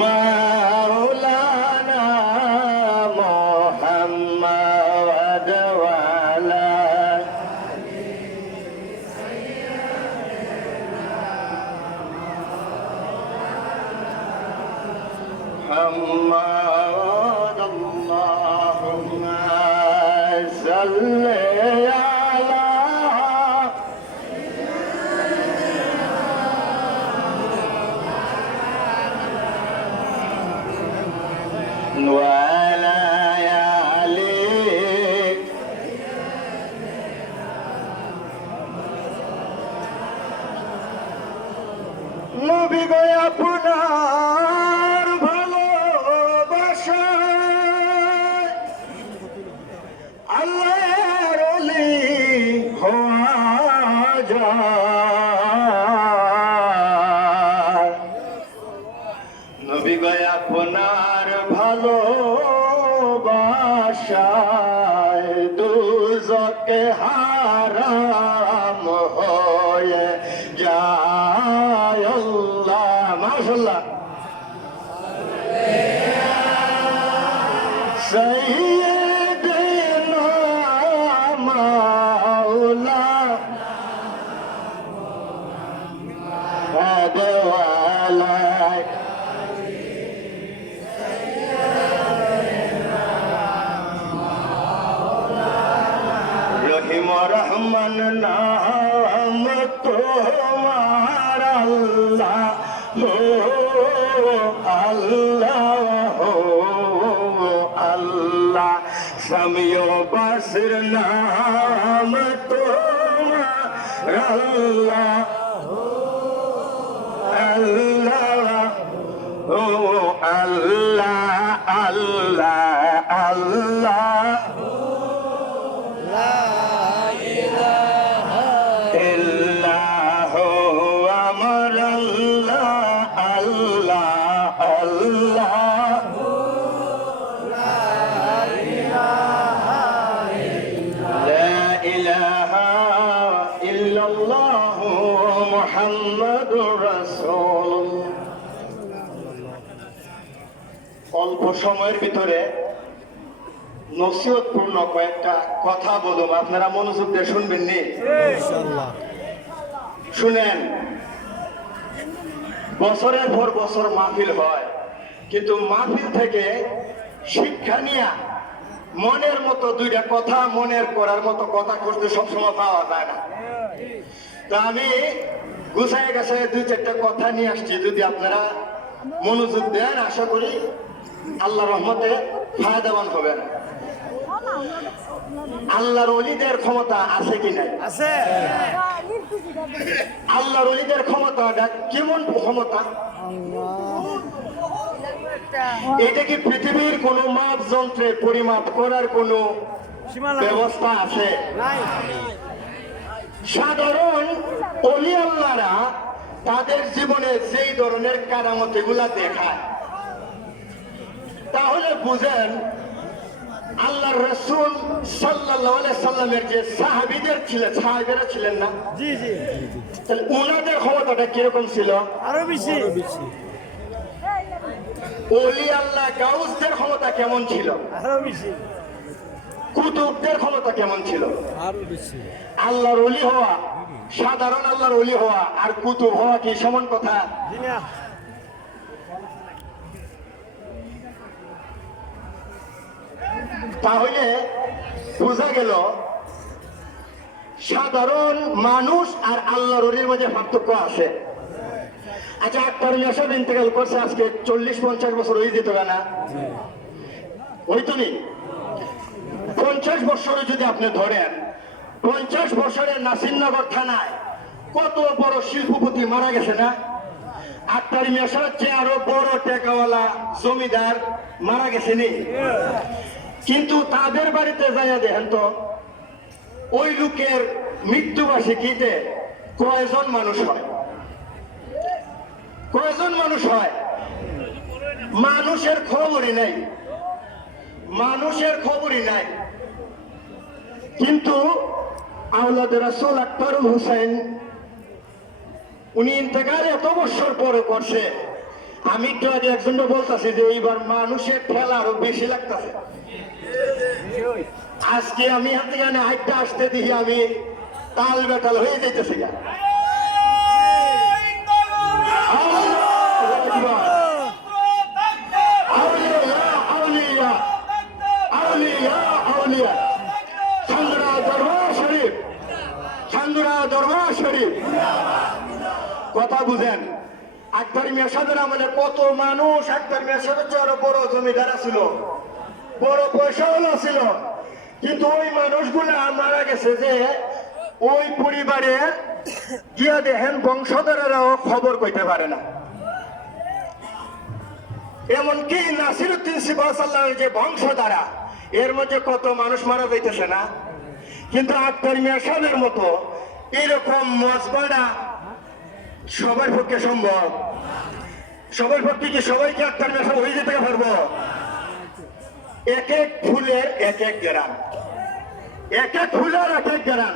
মাওলানা মুহাম্মদ ওয়া আলা محمد اللهم صل على وعلى آله নবী গো আপনার ভালোবাসায় আল্লাহর ওলি হওয়া যায়। নবী গো আপনার ভালোবাসায় দুজকে হারাম হয়ে যায়। আল্লাহ মাশাআল্লাহ সাইয়্যিদনা মাওলানা ওয়ালা রহিম রহমান নাম তোমার আল্লাহ হো আল্লাহ হো আল্লাহ সামিও বাসির নাম তোমার আল্লাহ আল্লাহ ও আল্লাহ আল্লাহ আল্লাহ অল্প সময়ের ভিতরে নসিহতপূর্ণ কয়েকটা কথা বলুন, আপনারা মনোযোগ দিয়ে শুনবেন নি? শুনেন, বছরের পর বছর মাহফিল হয়, কিন্তু মাহফিল থেকে শিক্ষা নিয়ে মনের মতো দুইটা কথা, মনের করার মতো কথা করতে সবসময় পাওয়া যায় না। তা আমি গুছাই গেছে দুই চারটা কথা নিয়ে আসছি, যদি আপনারা মনোযোগ দেন আশা করি আল্লাহর রহমতে ফায়দাবান হবেন। আল্লাহর ওলিদের ক্ষমতা আছে কি নাই? আছে। আল্লাহর ওলিদের ক্ষমতাটা কেমন ক্ষমতা? এটা কি পৃথিবীর কোন মাপ যন্ত্রে পরিমাপ করার কোন ব্যবস্থা আছে? সাধারণ ওলি আল্লাহরা তাদের জীবনে যেই ধরনের কারামত এগুলা দেখায়, তাহলে বুঝেন আল্লাহর রাসূল সাল্লাল্লাহু আলাইহি সাল্লামের যে সাহাবীদের ছিলেন, সাহাবীরা ছিলেন না? জি জি। তাহলে ওনাদের ক্ষমতাটা কিরকম ছিল? আরো বেশি। ওলি আল্লাহ গাউসদের ক্ষমতা কেমন ছিল? আরো বেশি। কুতুবদের ক্ষমতা কেমন ছিল? আরো বেশি। আল্লাহর ওলি হওয়া, সাধারণ আল্লাহর ওলি হওয়া আর কুতুব হওয়া কি সমান কথা? জি না। তাহলে বোঝা গেল সাধারণ মানুষ আর আল্লাহর ওলির মাঝে পার্থক্য আছে। আচ্ছা, আক্তারুল নেশাদ ইন্তেকাল করছে আজকে 40-50 বছর হয়ে যেত না? হইতো নি? 50 বছরে যদি আপনি ধরেন, 50 বছরের নাসিরনগর থানায় কত বড় শিল্পপতি মারা গেছে না? আক্তারুল নেশাদ চেয়ে আরো বড় টেকাওয়ালা জমিদার মারা গেছে নি? কিন্তু তাদের বাড়িতে যাইয়া দেখেন তো ওই লোকের মৃত্যুবার্ষিকীতে কয়জন মানুষ হয়? কয়জন মানুষ হয়? মানুষের খবরই নাই, মানুষের খবরই নাই। কিন্তু আওলাদে রাসূল আকবরুল হোসেন উনি ইন্তেকাল এত বছর পরে করছে, আমি একটু আগে একজন বলতেছি যে এইবার মানুষের ঠেলা আরো বেশি লাগতেছে। আজকে আমি হাতে গানে হাইটটা আসতে দেখি আমি তাল বেতাল হয়ে যাইতেছি গা। কথা বুঝেন, আক্তার মিয়া সাহেবের আমলে কত মানুষ, আক্তার মিয়া সাহেবের চেয়ে আরো বড় জমিদার ছিল, বড় পয়সাওয়ালা ছিল, কিন্তু ওই মানুষগুলা মারা গেছে যে ওই পরিবারে গিয়া দেখেন বংশধরেরাও খবর কইতে পারে না। এমনকি নাসিরউদ্দিন সিপাহসালারের যে বংশধারা এর মধ্যে কত মানুষ মারা যাইতেছে না, কিন্তু আক্তার মিয়া সাহেবের মতো এরকম মজবাড়া সবার পক্ষে সম্ভব? সবার পক্ষে কি সবাইকে আক্তার মিয়া সাহেব হয়ে যেতে পারবো? এক এক ফুলের এক এক গ্রাম, এক এক ফুলের এক এক গ্রাম।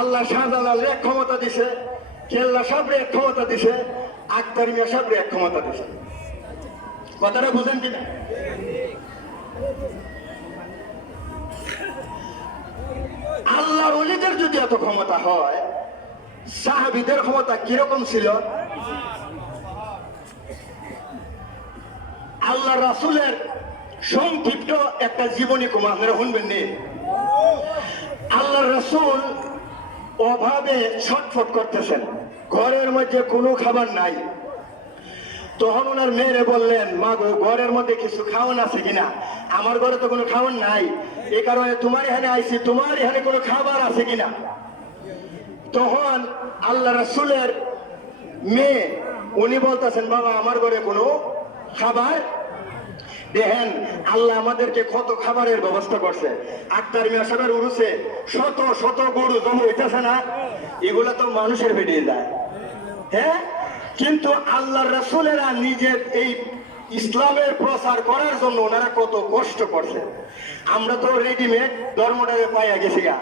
আল্লাহ শাহজালাল এক ক্ষমতা দিছে, কেল্লা সাহেবের এক ক্ষমতা দিছে, আক্তার মিয়া সাহেবের এক ক্ষমতা দিছে। কথাটা বুঝেন কিনা? আল্লাহর ওলিদের যদি এত ক্ষমতা হয়, সাহাবীদের ক্ষমতা কিরকম ছিল? আল্লাহ রাসূলের সংক্ষিপ্ত একটা জীবনী কম আপনারা শুনবেন নি। আল্লাহ রাসূল অভাবে ছটফট করতেছেন, ঘরের মধ্যে কোনো খাবার নাই। তখন ওনার মেয়েরে বললেন, মা গো, ঘরের মধ্যে কিছু খাওয়ান আছে কিনা? আমার ঘরে তো কোনো খাওয়ান নাই, এই কারণে তোমার এখানে আইছি, তোমার এখানে কোনো খাবার আছে কিনা? তখন আল্লাহ রাসূলের মেয়ে উনি বলতেছেন, বাবা আমার ঘরে কোনো খাবার। দেখেন আল্লাহ আমাদেরকে কত খাবারের ব্যবস্থা করছে। আক্তার মিয়া সাহেবের উরুসে শত শত গরু জমা হইতেছে না, এগুলা তো মানুষের বেরিয়ে যায়। হ্যাঁ, কিন্তু আল্লাহ রাসূলেরা নিজের এই ইসলামের প্রচার করার জন্য ওনারা কত কষ্ট করছে। আমরা তো রেডিমেড ধর্মটাকে পাইয়া গেছি গা,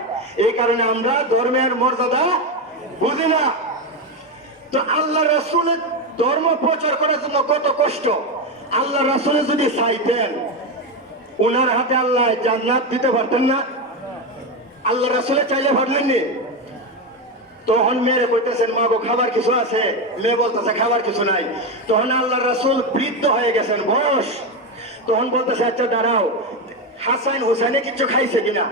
এই কারণে আমরা ধর্মের মর্যাদা বুঝি না। তো আল্লাহ রাসূলের ধর্ম প্রচার করার জন্য কত কষ্ট। আল্লাহ রাসূল যদি চাইতেন ওনার হাতে আল্লাহ জান্নাত দিতে পারতেন না? আল্লাহ রাসূল চাইলে পারলেননি? তখন মেয়েরে কইতেছেন, মা গো খাবার কিছু আছে? মেয়ে বলতেছে খাবার কিছু নাই। তখন আল্লাহ রাসূল বৃদ্ধ হয়ে গেছেন, বস। তখন বলতেছে, আচ্ছা দাঁড়াও, হাসান হুসাইনে কিছু খাইছে কিনা?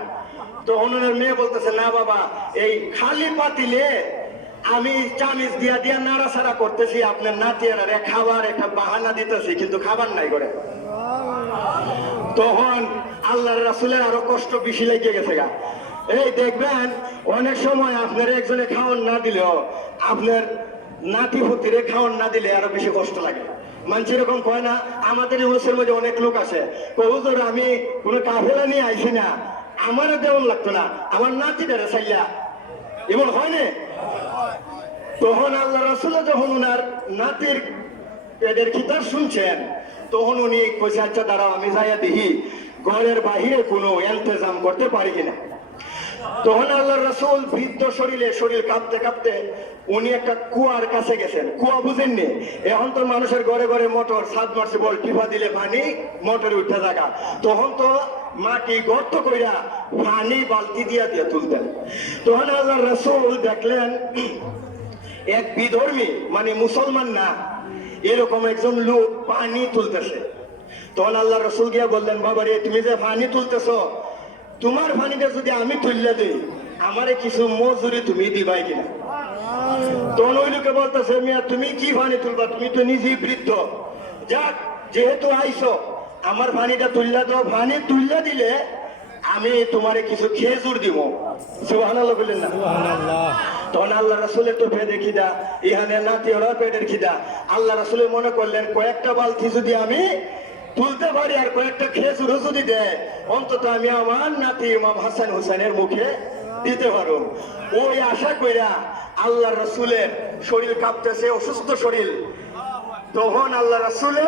তখন ওনার মেয়ে বলতেছে, না বাবা, এই খালি পাতিলে আমি চামিচ দিয়া দিয়া নাড়াচাড়া করতেছি, আপনার নাতিরা খাবার একটা বাহানা দিতেছি, কিন্তু খাবার নাই করে। তখন আল্লাহর রাসূলের আরো কষ্ট বেশি লেগে গেছে গা। এই দেখবেন অনেক সময় আপনার একজনে খাওয়ান না দিলেও আপনার নাতি পুতিরে খাওয়ান না দিলে আরো বেশি কষ্ট লাগে। মানুষ এরকম কয় না? আমাদের ইউরোপের মধ্যে অনেক লোক আছে, হুজুর আমি কোনো কাফেলা নিয়ে আইছি না, আমারও দেওয়ান লাগতো না, আমার নাতিটারে চাইয়া, এমন হয় না? তখন আল্লাহ রাসূল যখন উনার নাতির পেটের খিতাব শুনছেন, তখন উনি কইছে, আচ্ছা দাঁড়াও আমি যাইয়া দেখি ঘরের বাহিরে কোনো ইন্তজাম করতে পারি কিনা। তখন আল্লাহ রাসূল বৃদ্ধ শরীরে, শরীর কাঁপতে কাঁপতে উনি একটা কুয়ার কাছে গেছেন। কুয়া বুঝেননি? এখন তো মানুষের ঘরে ঘরে মোটর, সাবমার্সিবল, টিপা দিলে পানি মোটরে উঠে থাকা। তখন তো মাটি গর্ত কইরা পানি বালতি দিয়া দিয়ে তুলতেন। তখন আল্লাহ রাসূল দেখলেন এক বিধর্মী, মানে মুসলমান না, এরকম একজন লোক পানি তুলতেছে। তখন আল্লাহ রাসূল গিয়া বললেন, বাবা রে, তুমি যে পানি তুলতেছ, তোমার পানিটা যদি আমি তুললে দিই, আমারে কিছু মজুরি তুমি দিবাই কিনা? তখন ওই লোকে বলতেছে, মিয়া তুমি কি পানি তুলবা, তুমি তো নিজেই বৃদ্ধ, যাক যেহেতু আইছো আমার পানিটা তুললা দাও, পানি তুললে দিলে আমি তোমারে কিছু খেজুর দিব। সুবহানাল্লাহ বললেন না? তখন আল্লাহ রাসূলের তো পেটের খিদা, ইহানে নাতি ওরা পেটের খিদা। আল্লাহ রাসূল মনে করলেন, কয়েকটা বালতি যদি আমি তুলতে পারি আর কয়েকটা খেজুরও যদি দেয়, অন্তত আমি আমার নাতি ইমাম হাসান হুসাইনের মুখে দিতে পারো। ওই আশা কইরা আল্লাহ রাসূলের শরীর কাঁপতেছে, অসুস্থ শরীর। তখন আল্লাহ রাসূলে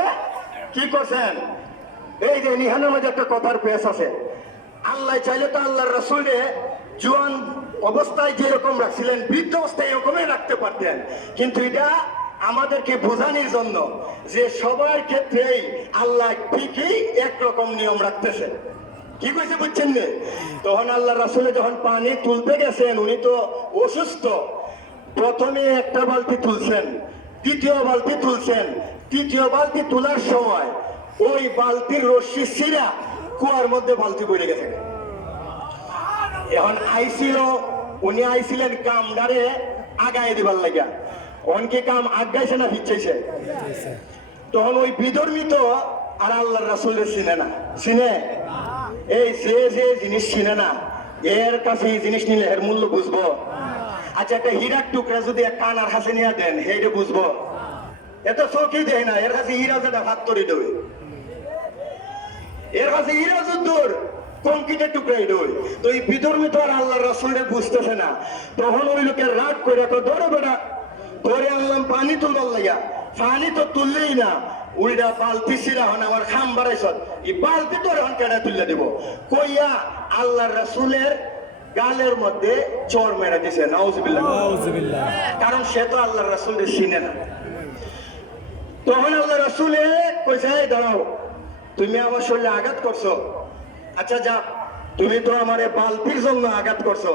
কি করছেন, এই যে নিহানের মধ্যে একটা কথার পেশ আছে, আল্লাহ চাইলে তো আল্লাহর রাসূলে জোয়ান অবস্থায় যেরকম রাখছিলেন, বৃদ্ধ অবস্থায় এরকমই রাখতে পারতেন, কিন্তু এটা আমাদেরকে বোঝানোর জন্য যে সবার ক্ষেত্রেই আল্লাহ ঠিকই একরকম নিয়ম রাখতেছে। কি কইছে বুঝছেন না? তখন আল্লাহ রাসূলে যখন পানি তুলতে গেছেন, উনি তো অসুস্থ, প্রথমে একটা বালতি তুলছেন, দ্বিতীয় বালতি তুলছেন, তৃতীয় বালতি তোলার সময় ওই বালতির রশ্মি ছিঁড়া কুয়ার মধ্যে বালতি পড়ে গেছে। এখন উনি আইছিলেন কামডারে আগায় দিবার লাগিয়া, অনকে কাম আগাইছে না পিছাইছে? তখন ওই বিধর্মিত আর আল্লাহর রাসূলের চিনে না, চিনে? এই যে জিনিস চিনে না, এর কাছে এই জিনিস নিলে এর মূল্য বুঝবো? আচ্ছা, একটা হীরার টুকরা যদি এক কানার হাসে নিয়ে দেন, সেইটা বুঝবো? এত চোখই দেয় না, এর কাছে হীরা যেটা ভাত তরি দেবে, এর কাছে হীরা যুদ্ধর কঙ্কিটের টুকরাই দেয়। তো এই বিধর্মিত আর আল্লাহর রাসূলের বুঝতেছে না। তখন ওই লোকের রাগ করে ধরে বেড়া ধরে আনলাম পানি তুলবার লাগিয়া, পানি তো তুললেই না, উল্টা বালতি ছিড়া হন আমার খাম বাড়াইছ, এই বালতি তোর এখন কেটে তুলে দিব কইয়া আল্লাহর রাসূলের গালের মধ্যে চর মেরে দিছে। নাউজুবিল্লাহ। কারণ সে তো আল্লাহর রাসূলের চিনে না। তখন আল্লাহ রাসূলে কইছে, এই দাঁড়াও, তুমি আমার শরীরে আঘাত করছো, আচ্ছা যা, তুমি তো আমার বালতির জন্য আঘাত করছো,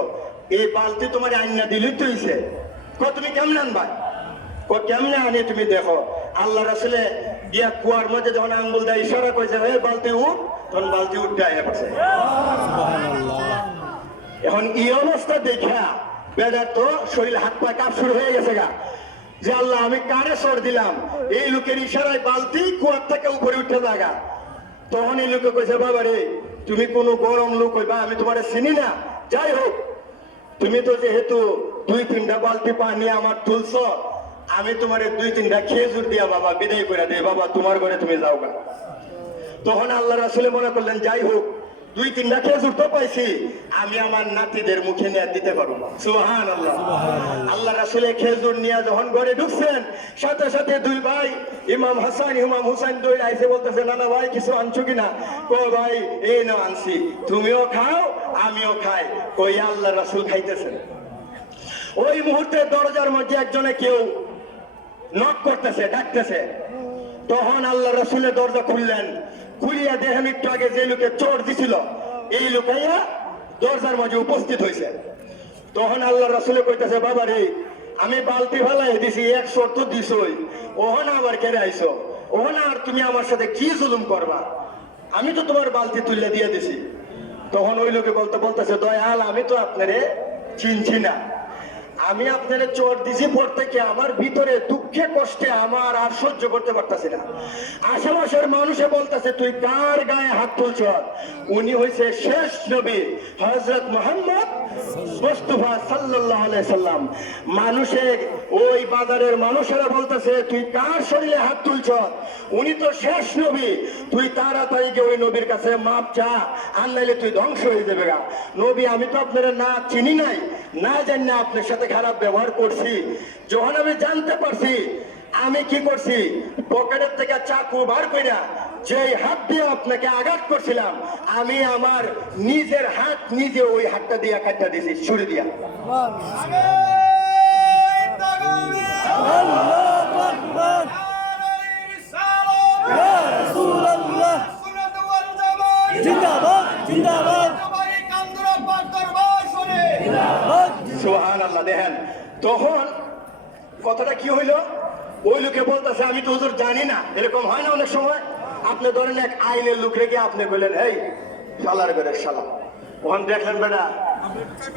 এই বালতি তোমার আইনা দিলেই তো হইছে, তুমি কেমনে আনবা? কেমনে আনি তুমি দেখো। আল্লাহ রাসূলে গিয়া কুয়ার মধ্যে যখন আঙ্গুল দেয় ইশারা করেছে, এই বালতি উঠ, তখন বালতি উঠতে আয়া পড়ছে। এখন এই অবস্থা দেখা বেদার তো শরীর হাত পা কাপ শুরু হয়ে গেছে গা, যে আল্লাহ আমি কারে সর দিলাম, এই লোকের ইশারায় বালতি কুয়ার থেকে উপরে উঠে লাগা। তখন এই লোকে কইছে, বাবা রে, তুমি কোনো গরম লোক হইবা, আমি তোমার চিনি না, যাই হোক, তুমি তো যেহেতু 2-3টা বালতি পানি আমার তুলছ, আমি তোমার 2-3টা খেজুর দিয়া বাবা বিদায় করে দেয়, বাবা তোমার ঘরে তুমি যাও গা। তখন আল্লাহ রাসূলে মনে করলেন, যাই হোক, 2-3টা খেজুর তো পাইছি, আমি আমার নাতিদের মুখে নিয়ে দিতে পারবো। সুবহানাল্লাহ। আল্লাহ রাসূলে খেজুর নিয়ে যখন ঘরে ঢুকছেন, সাথে সাথে দুই ভাই ইমাম হাসান ইমাম হুসাইন দৌড়ে আইসে বলতেছে, নানা ভাই কিছু আনছো কিনা? কো ভাই এই না আনছি, তুমিও খাও আমিও খাই। কই আল্লাহ রাসূল খাইতেছেন। ওই মুহূর্তে দরজার মধ্যে একজনে কেউ নক করতেছে, ডাকতেছে। তখন আল্লাহ রাসূলের দরজা খুললেন, খুলিয়া দেখেন একটু আগে যে লোকে চোর দিছিল, এই লোকাইয়া দরজার মাঝে উপস্থিত হয়েছে। তখন আল্লাহ রাসূলে কইতেছে, বাবা রে, আমি বালতি ফেলাই দিছি, 100 তো দিছই, ওহনা আবার কেড়ে আইছো, ওহনা আর তুমি আমার সাথে কি জুলুম করবা? আমি তো তোমার বালতি তুলে দিয়ে দিছি। তখন ওই লোকে বলতেছে, দয়াল, আমি তো আপনারে চিনছি না, আমি আপনারে চোর দিছি পর থেকে আমার ভিতরে দুঃখে কষ্টে আমার আর সহ্য করতে পারতাছি না। আশেপাশের মানুষে বলতেছে, তুই কার গায়ে হাত তুলছ? উনি হইছে শেষ নবী হযরত মুহাম্মদ মুস্তাফা সাল্লাল্লাহু আলাইহি সাল্লাম। মানুষে ওই বাজারের মানুষেরা বলতেছে, তুই কার শরীরে হাত তুলছ? উনি তো শেষ নবী, তুই তাড়াতাড়ি গিয়ে ওই নবীর কাছে মাপ চা, আর নাইলে তুই ধ্বংস হয়ে যাবে গা। নবী, আমি তো আপনারা না চিনি নাই, না জানি না আপনার সাথে খারাপ ব্যবহার করছি। যখন আমি জানতে পারছি, আমি কি করছি, পকেটের থেকে চাকু বার কইরা যে হাত দিয়ে আপনাকে আঘাত করছিলাম, আমি আমার নিজের হাত নিজে ওই হাতটা দিয়ে কাটটা দিয়েছি, ছুরি দিয়া। সুবহানাল্লাহ। দেখেন তখন কথাটা কি হইলো, ওই লোকে বলতেছে, আমি তো হুজুর জানি না। এরকম হয় না অনেক সময়, আপনি ধরেন এক আইনের লোক রেখে আপনি বললেন, এই শালার বেড়ে শালা, ওখান দেখলেন বেটা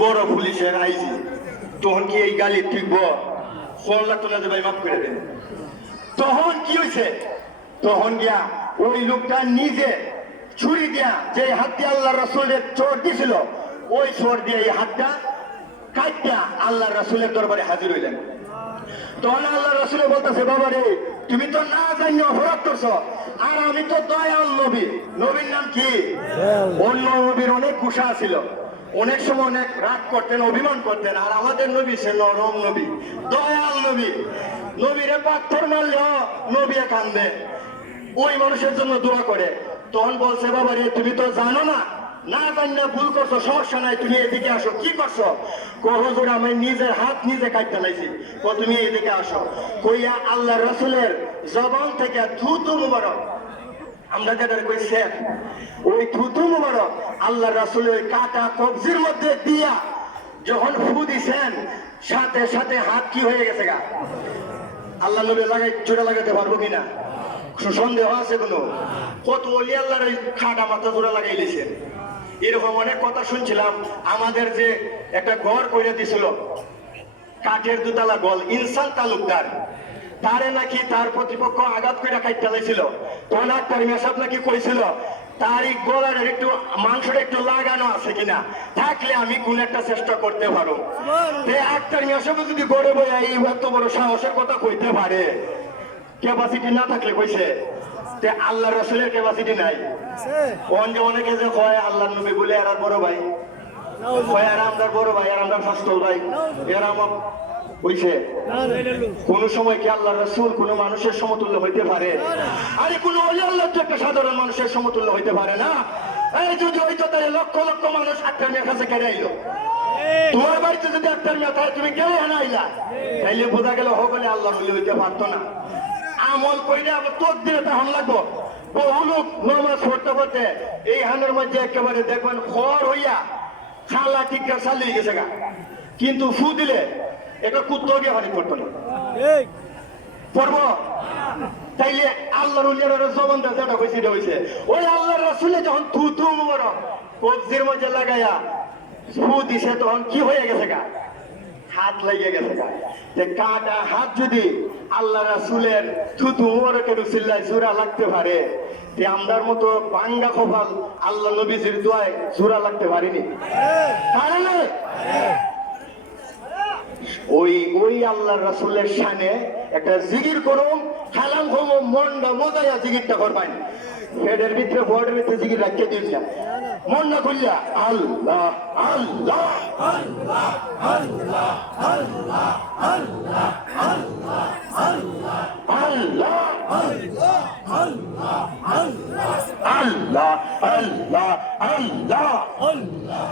বড় পুলিশের আইজি, তখন কি এই গালি ঠিক ভাই মাফ করে দেন? তখন কি হয়েছে, তখন গিয়া ওই লোকটা নিজে ছুরি দিয়া যে হাত দিয়ে আল্লাহ রাসূলের চোর দিছিল, ওই চোর দিয়ে এই হাতটা কাটটা আল্লাহ রাসূলের দরবারে হাজির হইলেন। তখন আল্লাহ রাসূল বলতেছে, বাবা রে, তুমি তো না জানি অপরাধ করছো, আর আমি তো দয়াল নবী। নবীর নাম কি? অন্য নবীর অনেক গুসা ছিল, অনেক সময় অনেক রাগ করতেন, অভিমান করতেন, আর আমাদের নবী সে নরম নবী, দয়াল নবী। নবীরে পাথর মারলেও নবী কান্দে, ওই মানুষের জন্য দোয়া করে। তখন বলছে, বাবা রে, তুমি তো জানো না না জানি ভুল করছো, সমস্যা নাই, তুমি এদিকে আসো। কি করছো? হুজুর আমি নিজের হাত নিজে কাটতে লাইছি। তুমি এদিকে আসো। কইয়া আল্লাহ রাসূলের জবান থেকে থুতু মুবারক, আমরা যেটা কইছে ওই থুতু মুবারক আল্লাহ রাসূলের কাটা কবজির মধ্যে দিয়া যখন ফু দিছেন, সাথে সাথে হাত কি হয়ে গেছে গা? আল্লাহ নবী জোড়া লাগাতে পারবো কিনা সন্দেহ আছে কোনো? কত ওলি আল্লাহর ওই খাটা মাথা জোড়া লাগাই দিয়েছেন। এরকম অনেক কথা শুনছিলাম। আমাদের যে একটা ঘর করে দিছিল, কাঠের দুতলা গল, ইনসান তালুকদার, তারে নাকি তার প্রতিপক্ষ আঘাত করে খাইতে লাইছিল। তখন আক্তার মিয়া সাহেব নাকি কইছিল তার এই গলার একটু মাংসটা একটু লাগানো আছে কিনা, থাকলে আমি কোন একটা চেষ্টা করতে পারো। আক্তার মিয়া সাহেব যদি গড়ে বইয়া এই এত বড় সাহসের কথা কইতে পারে, ক্যাপাসিটি না থাকলে কইছে আল্লাহ রাসূলের ক্যাপাসিটি নাই। অনেকে যে কয় আল্লাহ নবী বলে আর বড় ভাই, কয় আর আমরা বড় ভাই, আর আমরা ফাস্টল ভাই, এরা আমার কইছে। কোন সময় কি আল্লাহ রাসূল কোন মানুষের সমতুল্য হইতে পারে? আরে কোন ওলি আল্লাহ তো একটা সাধারণ মানুষের সমতুল্য হইতে পারে না। এই যদি হইতো তাহলে লক্ষ লক্ষ মানুষ আক্তার মিয়ার কাছে কেড়ে আইলো। তোমার বাড়িতে যদি আক্তার মিয়া থাকে, তুমি কেড়ে এনে আইলা, তাইলে বোঝা গেল হলে আল্লাহ বলে হইতে পারতো না। আমল কইলে আবার তোর দিনে তখন লাগবো। বহু লোক নামাজ পড়তে পড়তে এই হানের মধ্যে একেবারে দেখবেন খড় হইয়া খালা টিকা চালিয়ে গেছে গা, কিন্তু ফু দিলে এটা কুত্তো গিয়ে হানি করতো না। পড়বো তাইলে আল্লাহর উলিয়ার জবান যেটা হয়েছে এটা হয়েছে। ওই আল্লাহর রাসূলে যখন থুতু মুবারক কবজির মধ্যে লাগাইয়া ফু দিছে, তখন কি হয়ে গেছে গা? হাত লাগিয়ে গেছে গা। কাটা হাত যদি আল্লাহ রাসূলের থুতু মুবারকের উসিলায় জোড়া লাগতে পারে, আমরার মতো বাঙ্গা কপাল আল্লাহ নবীজির দোয়ায় জোড়া লাগতে পারিনি। কারণে ওই আল্লাহ রাসূলের শানে একটা জিকির করুন, খালাম ঘুম মনটা মোজাইয়া জিকিরটা করবেন। পেটের ভিতরে বড়ের ভিতরে জিকির রাখিয়ে দিন না, মন না খুললা আল্লাহ আল্লাহ আল্লাহ আল্লাহ আল্লাহ আল্লাহ আল্লাহ আল্লাহ আল্লাহ আল্লাহ আল্লাহ আল্লাহ আল্লাহ আল্লাহ আল্লাহ।